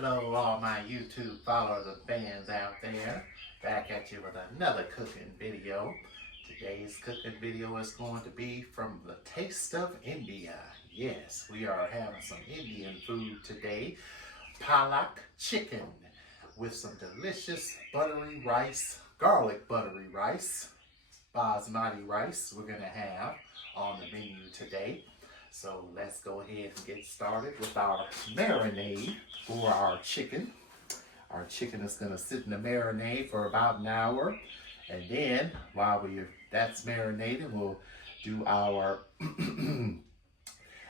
Hello, all my YouTube followers and fans out there. Back at you with another cooking video. Today's cooking video is going to be from the Taste of India. Yes, we are having some Indian food today. Palak chicken with some delicious buttery rice, garlic buttery rice, basmati rice we're going to have on the menu today. So let's go ahead and get started with our marinade for our chicken. Our chicken is going to sit in the marinade for about an hour. And then while that's marinating, we'll do our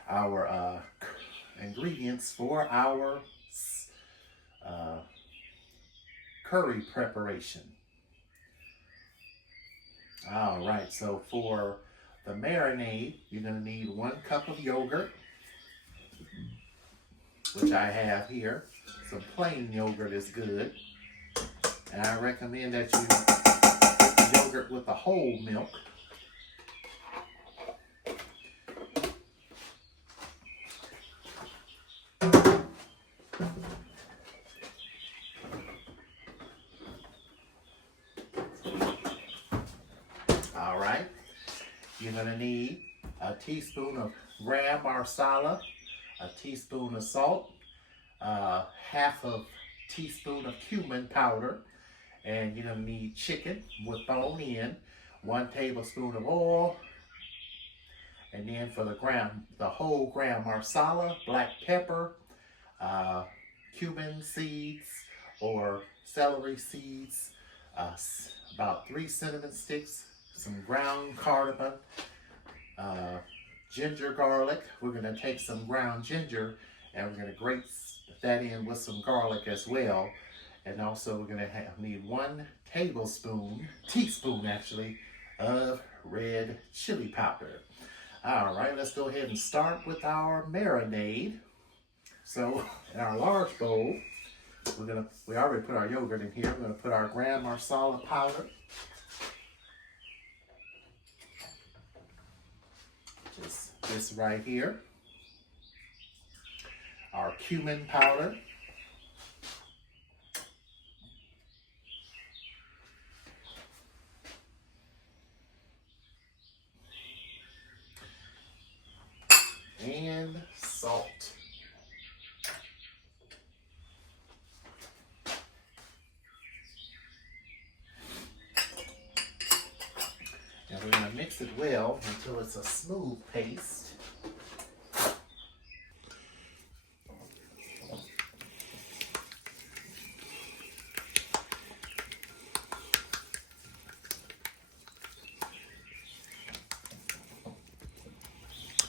our ingredients for our curry preparation. All right, so for the marinade, you're going to need 1 cup of yogurt, which I have here. Some plain yogurt is good. And I recommend that you get the yogurt with the whole milk. All right. You're going to need a teaspoon of gram masala, a teaspoon of salt, half a teaspoon of cumin powder, and you're going to need chicken with bone in, 1 tablespoon of oil, and then for the whole gram masala, black pepper, cumin seeds or celery seeds, about 3 cinnamon sticks, some ground cardamom, ginger garlic. We're going to take some ground ginger and we're going to grate that in with some garlic as well. And also we're going to need 1 teaspoon actually, of red chili powder. All right, let's go ahead and start with our marinade. So in our large bowl, we already put our yogurt in here. We're going to put our gram masala powder. Just this right here. Our cumin powder. And salt. And we're going to mix it well until it's a smooth paste.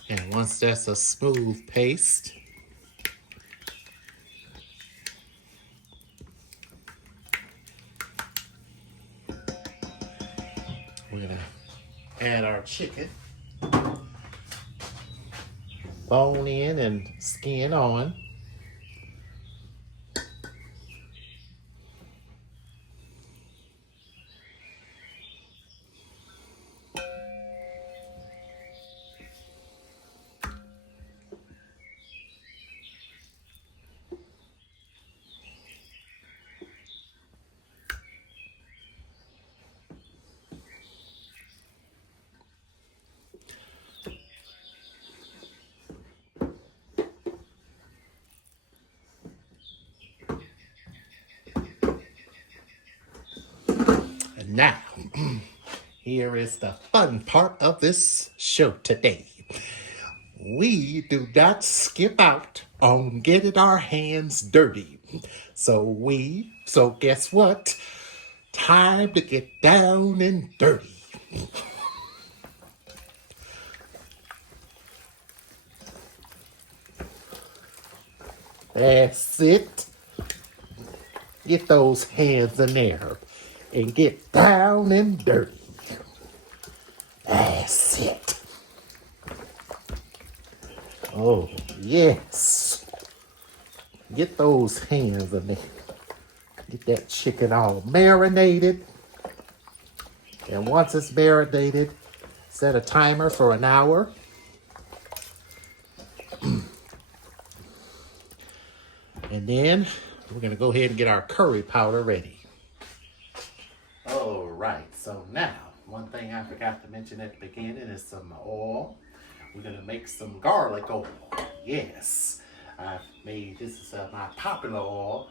And once that's a smooth paste, we're going to add our chicken, bone in and skin on. Now, here is the fun part of this show today. We do not skip out on getting our hands dirty. So guess what? Time to get down and dirty. That's it. Get those hands in there and get down and dirty. That's it. Oh, yes. Get those hands in there. Get that chicken all marinated. And once it's marinated, set a timer for an hour. And then we're gonna go ahead and get our curry powder ready. All right, so now, one thing I forgot to mention at the beginning is some oil. We're gonna make some garlic oil. Yes, this is my popular oil.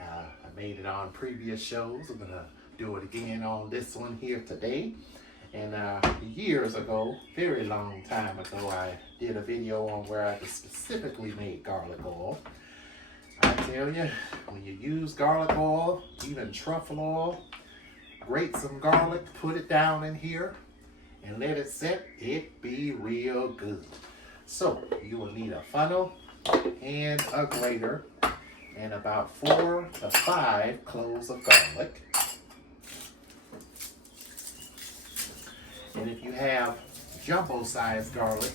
I made it on previous shows. I'm gonna do it again on this one here today. And years ago, very long time ago, I did a video on where I specifically made garlic oil. I tell you, when you use garlic oil, even truffle oil, grate some garlic, put it down in here, and let it set. It be real good. So you will need a funnel and a grater and about 4 to 5 cloves of garlic. And if you have jumbo-sized garlic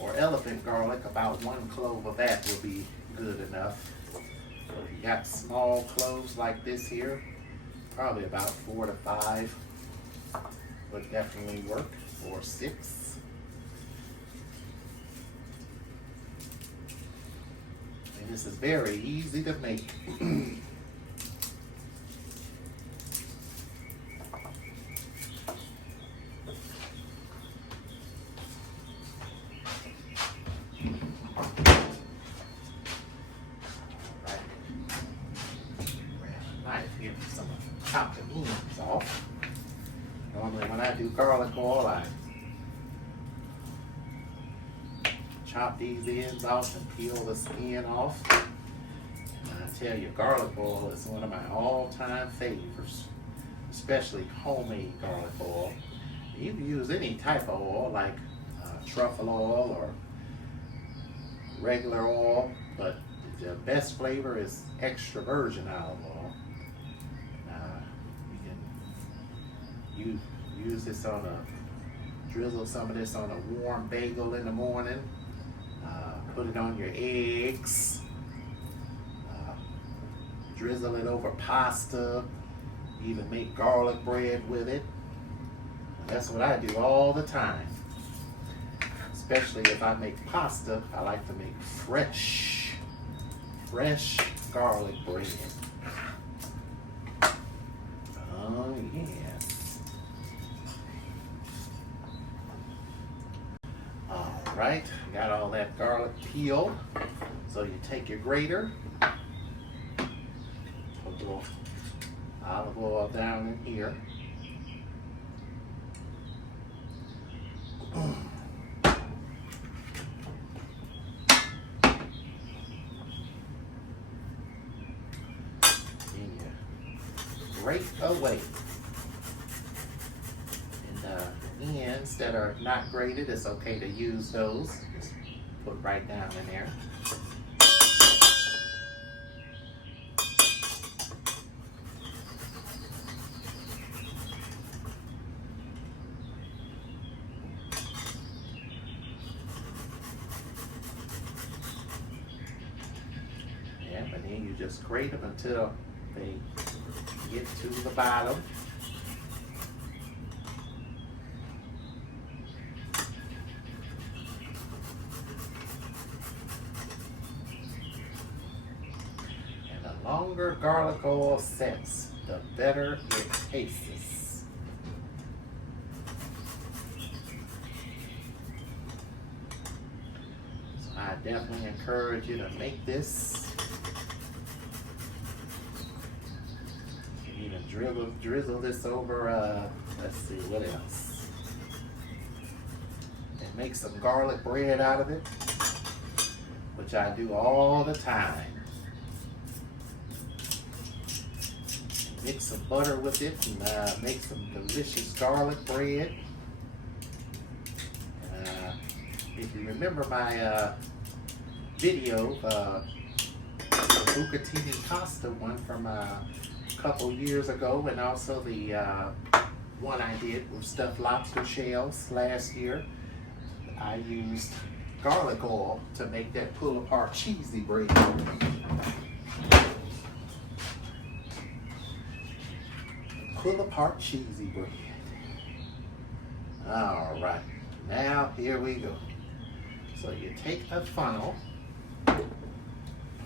or elephant garlic, about 1 clove of that will be good enough. So if you got small cloves like this here, probably about 4 to 5 would definitely work, or 6. And this is very easy to make. Chop the ends off. Normally when I do garlic oil, I chop these ends off and peel the skin off. And I tell you, garlic oil is one of my all-time favorites, especially homemade garlic oil. You can use any type of oil, like truffle oil or regular oil, but the best flavor is extra virgin olive oil. You use this drizzle some of this on a warm bagel in the morning. Put it on your eggs. Drizzle it over pasta. Even make garlic bread with it. That's what I do all the time. Especially if I make pasta, I like to make fresh garlic bread. Oh yeah. Right, got all that garlic peeled. So you take your grater, put a little olive oil down in here. And you grate away. Ends that are not grated, it's okay to use those. Just put right down in there. Yeah, and then you just grate them until they get to the bottom. The longer garlic oil sets, the better it tastes. So I definitely encourage you to make this. You can even drizzle this over, let's see, what else? And make some garlic bread out of it, which I do all the time. Mix some butter with it and make some delicious garlic bread. If you remember my video, the bucatini pasta one from a couple years ago, and also the one I did with stuffed lobster shells last year, I used garlic oil to make that pull-apart cheesy bread. Pull-apart cheesy bread. All right, now here we go. So you take a funnel, put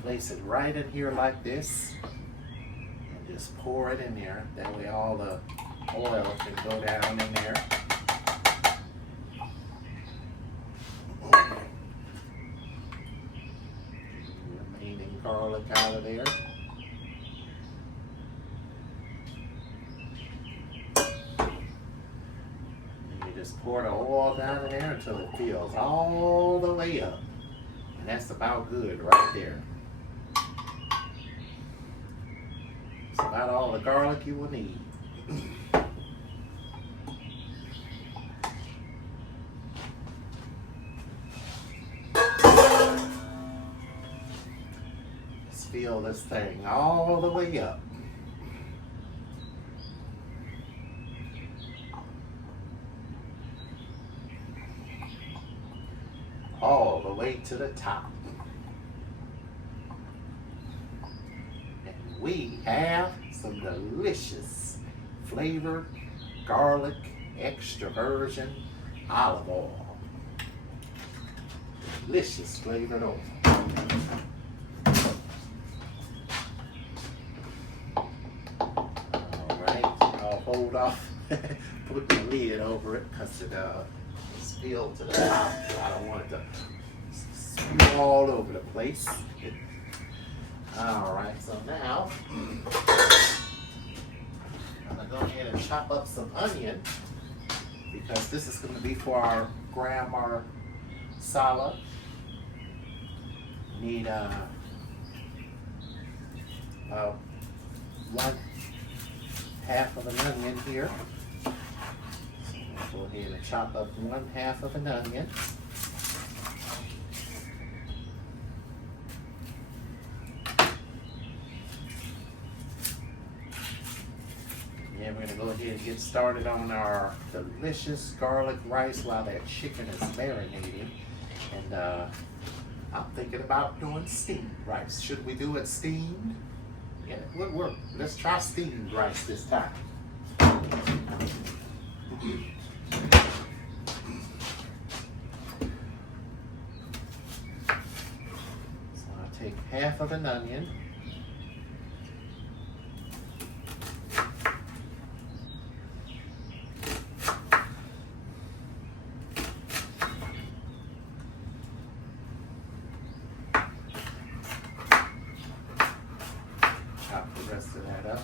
place it right in here like this and just pour it in there. That way all the oil can go down in there. Remaining garlic out of there. Just pour the oil down in there until it fills all the way up. And that's about good right there. It's about all the garlic you will need. Just fill this thing all the way up. All the way to the top. And we have some delicious flavored garlic extra virgin olive oil. Delicious flavored oil. Alright, I'll hold off, put the lid over it because it filled to the top. I don't want it to spew all over the place. Alright, so now I'm going to go ahead and chop up some onion because this is going to be for our gram marsala. Need about 1/2 of an onion here. Go ahead and chop up 1/2 of an onion. And we're going to go ahead and get started on our delicious garlic rice while that chicken is marinating. And I'm thinking about doing steamed rice. Should we do it steamed? Yeah, it would work. Let's try steamed rice this time. Take 1/2 of an onion. Chop the rest of that up.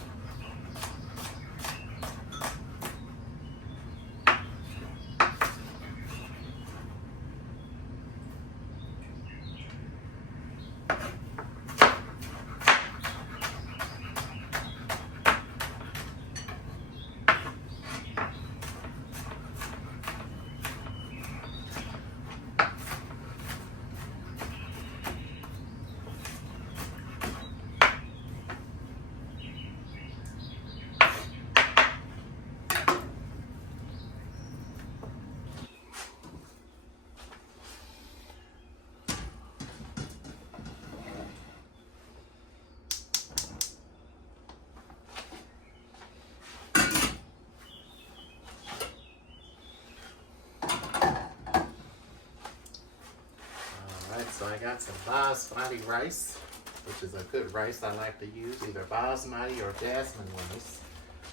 So I got some basmati rice, which is a good rice I like to use, either basmati or jasmine rice.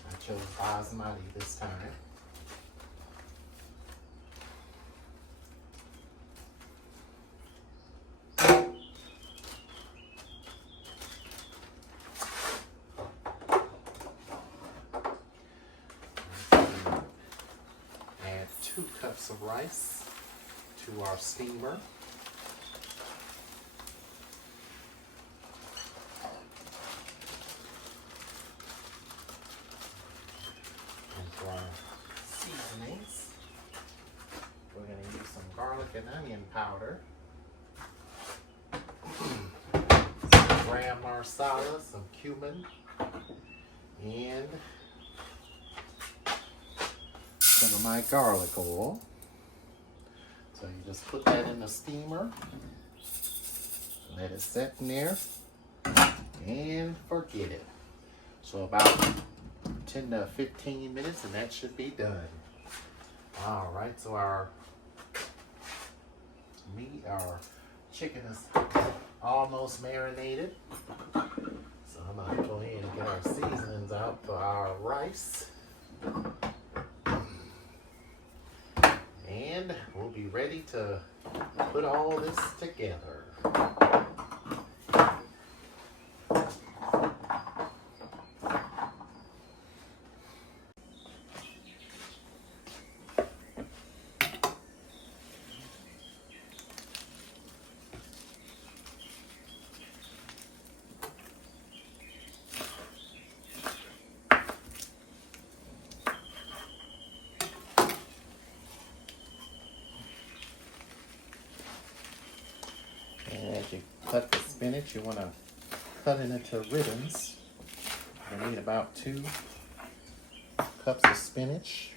I chose basmati this time. Add 2 cups of rice to our steamer. Seasonings. We're going to use some garlic and onion powder, some gram marsala, some cumin, and some of my garlic oil. So you just put that in the steamer, let it set in there, and forget it. So about 10 to 15 minutes and that should be done. Alright, so our chicken is almost marinated. So I'm going to go ahead and get our seasonings out for our rice. And we'll be ready to put all this together. And as you cut the spinach, you want to cut it into ribbons. You need about 2 cups of spinach.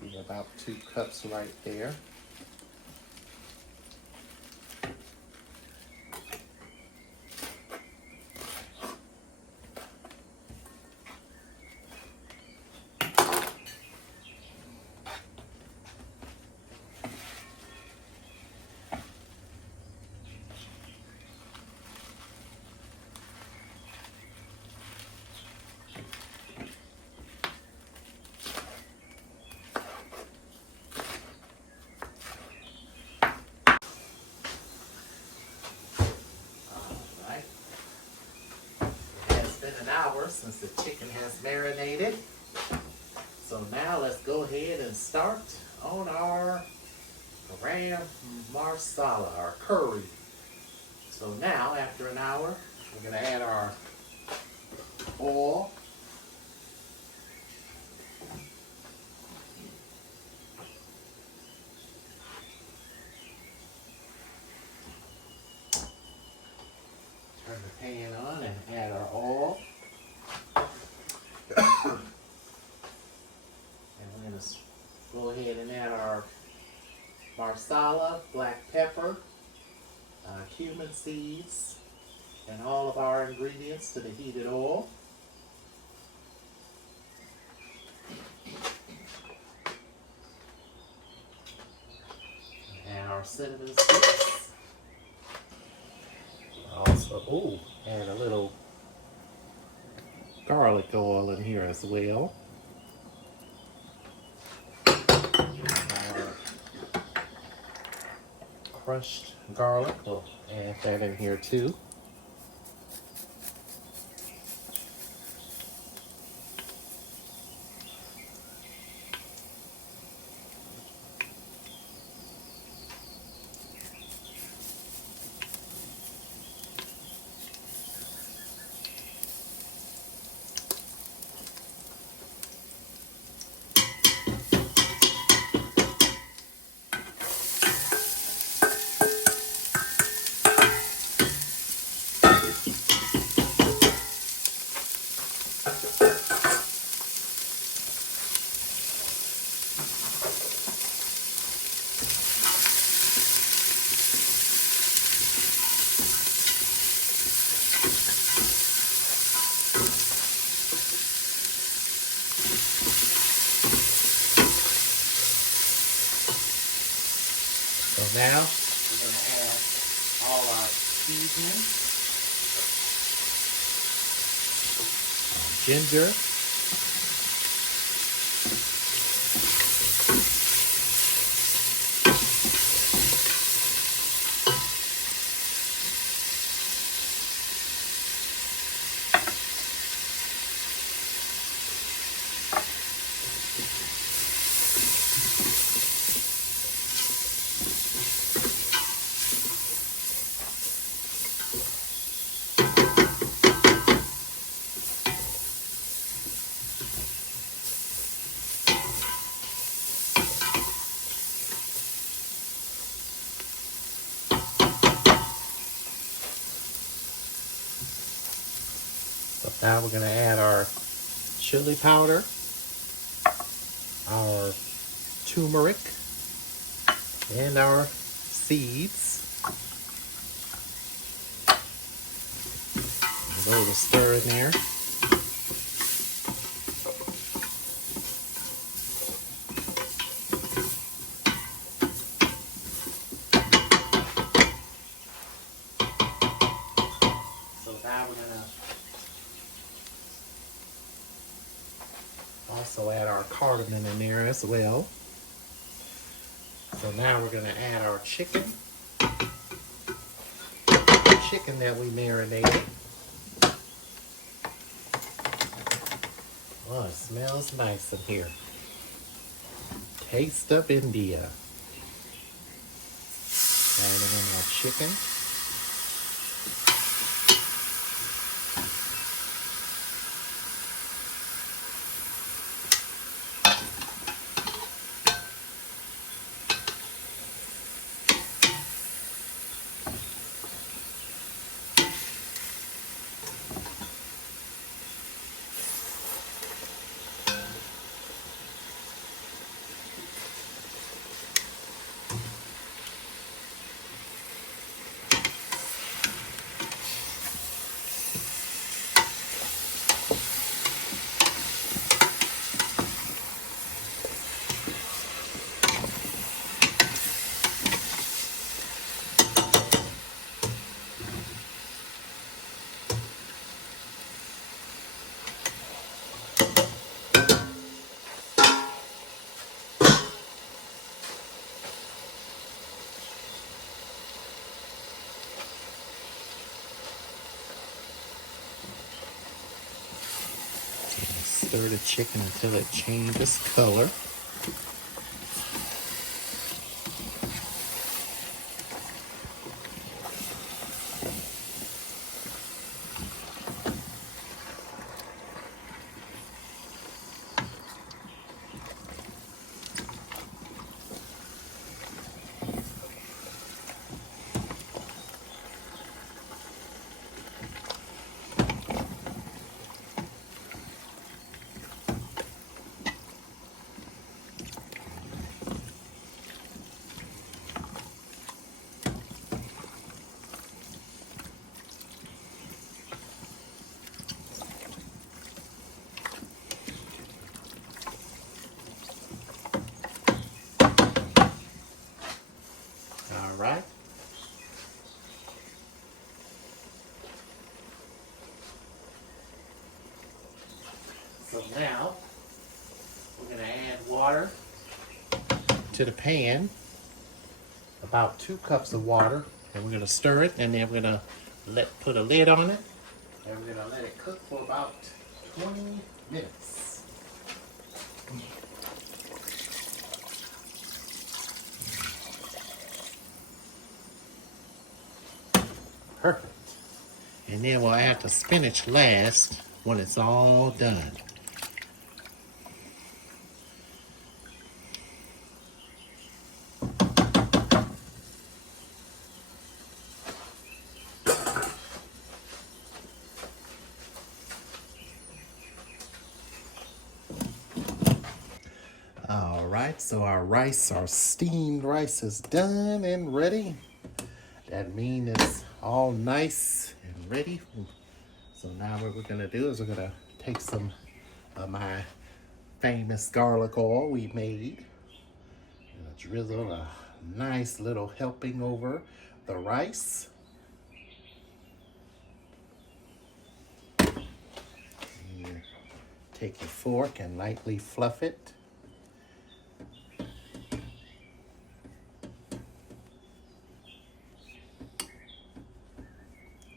Should be about 2 cups right there. An hour since the chicken has marinated. So now let's go ahead and start on our garam masala, our curry. So now, after an hour, we're going to add our oil. Turn the pan on and add our oil. And we're going to go ahead and add our marsala, black pepper, cumin seeds, and all of our ingredients to the heated oil. And our cinnamon sticks. Also, add a little garlic oil in here as well. Our crushed garlic, we'll add that in here too. So now we're going to add all our seasoning, ginger, So now we're going to add our chili powder, our turmeric, and our seeds. Give it a little stir in there. Also add our cardamom in there as well. So now we're going to add our chicken. Chicken that we marinated. Oh, it smells nice in here. Taste of India. Adding in our chicken. Stir the chicken until it changes color. All right. So now we're going to add water to the pan, about 2 cups of water, and we're going to stir it, and then we're going to put a lid on it, and we're going to let it cook for about 20 minutes. Perfect. And then we'll add the spinach last when it's all done. All right, so our steamed rice is done and ready. That means it's all nice and ready. So now what we're gonna do is we're gonna take some of my famous garlic oil we made. And drizzle a nice little helping over the rice. You take your fork and lightly fluff it.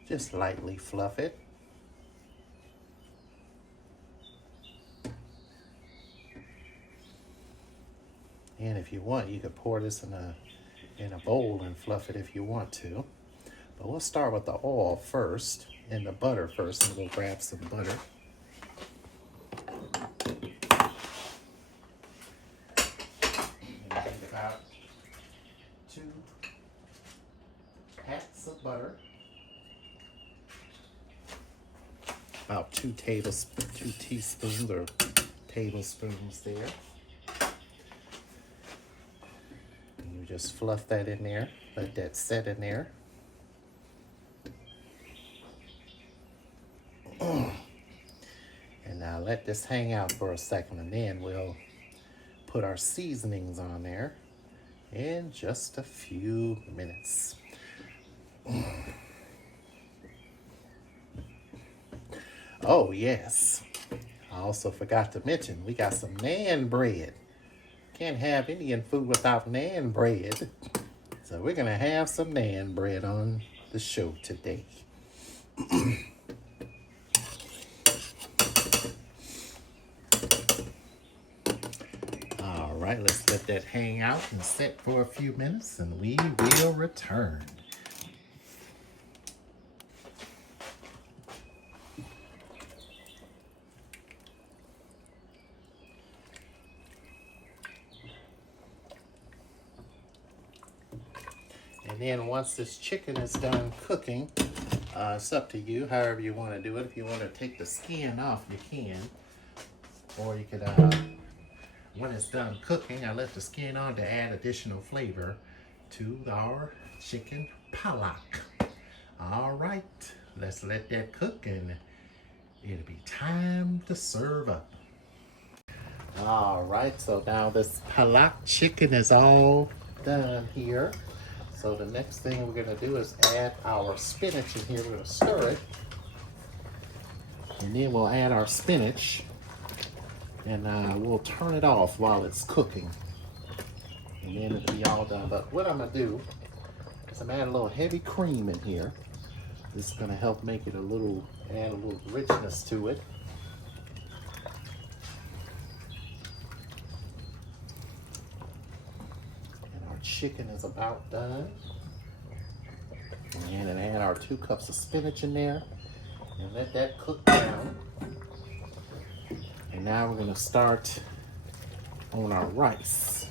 Just lightly fluff it. And if you want, you could pour this in a bowl and fluff it if you want to. But we'll start with the oil first and the butter first, and we'll grab some butter. And I think about 2 pats of butter. About 2 teaspoons or tablespoons there. And you just fluff that in there, let that set in there. And now let this hang out for a second, and then we'll put our seasonings on there in just a few minutes. Oh yes, I also forgot to mention we got some naan bread. Can't have Indian food without naan bread. So we're gonna have some naan bread on the show today. All right, let's let that hang out and set for a few minutes and we will return. And then once this chicken is done cooking, it's up to you, however you want to do it. If you want to take the skin off, you can. Or you could, when it's done cooking, I left the skin on to add additional flavor to our chicken palak. All right, let's let that cook and it'll be time to serve up. All right, so now this palak chicken is all done here. So the next thing we're gonna do is add our spinach in here. We're gonna stir it. And then we'll add our spinach. And we'll turn it off while it's cooking. And then it'll be all done. But what I'm gonna do is I'm adding a little heavy cream in here. This is gonna help make it add a little richness to it. Chicken is about done. And then add our 2 cups of spinach in there and let that cook down. And now we're going to start on our rice.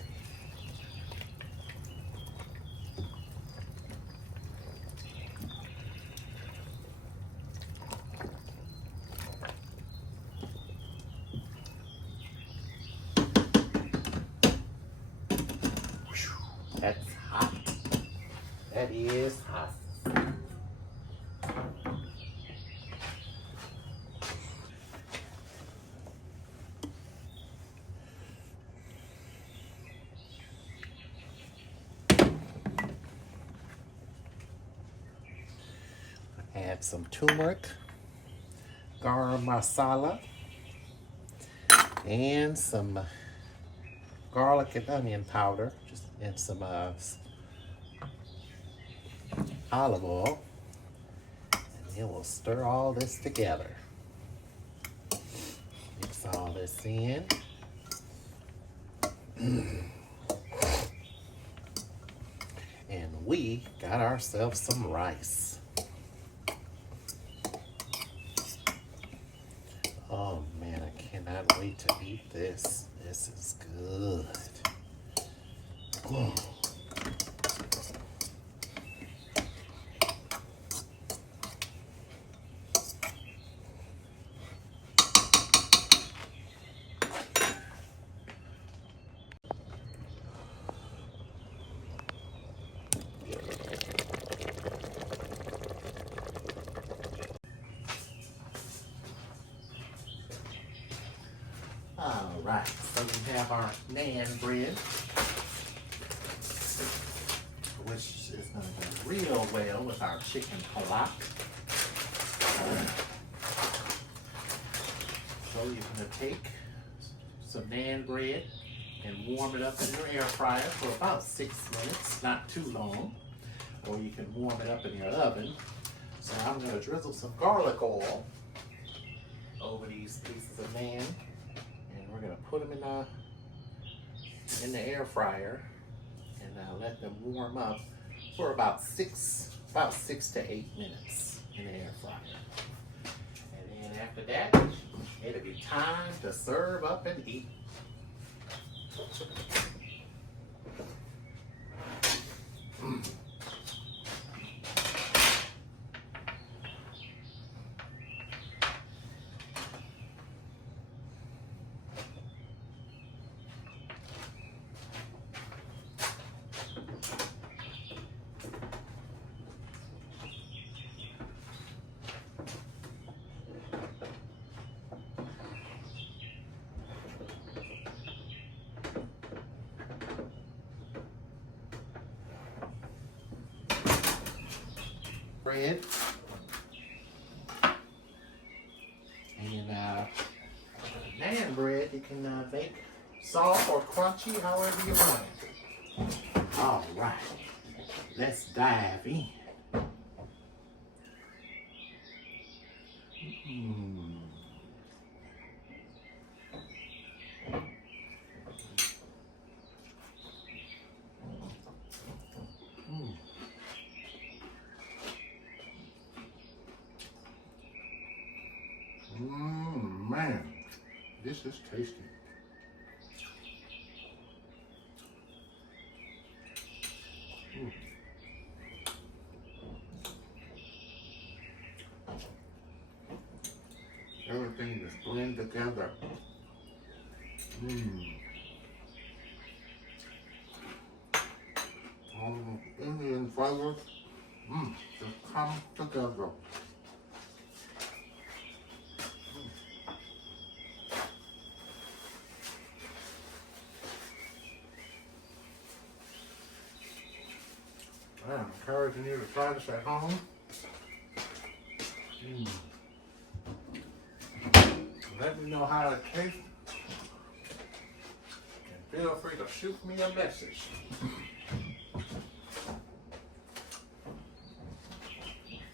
That's hot. That is hot. Add some turmeric, garam masala, and some garlic and onion powder, and some olive oil, and then we'll stir all this together. Mix all this in. And we got ourselves some rice. Oh man, I cannot wait to eat this. This is good. Oh. All right, so we have our naan bread, which is going to go real well with our chicken palak. So you're going to take some naan bread and warm it up in your air fryer for about 6 minutes, not too long. Or you can warm it up in your oven. So I'm going to drizzle some garlic oil over these pieces of naan. We're gonna put them in the air fryer and let them warm up for about 6 to 8 minutes in the air fryer. And then after that, it'll be time to serve up and eat. Bread. And then naan bread. You can bake soft or crunchy, however you want it. All right, let's dive in. Man, this is tasty. Everything just blend together. All the Indian flavors just come together. I'm encouraging you to try this at home. Let me know how it tastes. And feel free to shoot me a message.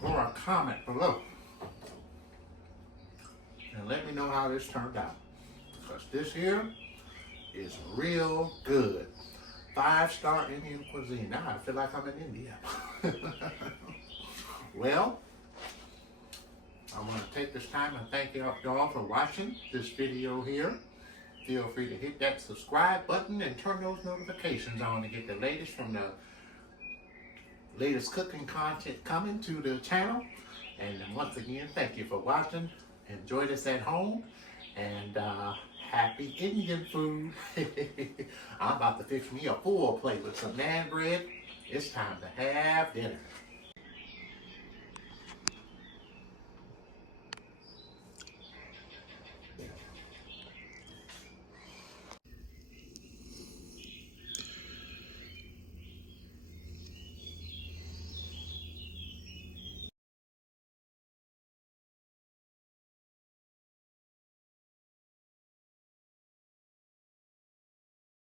Or a comment below. And let me know how this turned out. Because this here is real good. 5-star Indian cuisine. Now I feel like I'm in India. Well, I want to take this time and thank y'all for watching this video here. Feel free to hit that subscribe button and turn those notifications on to get the latest from the latest cooking content coming to the channel. And then once again, thank you for watching. Enjoy this at home. And happy Indian food. I'm about to fix me a full plate with some naan bread. It's time to have dinner.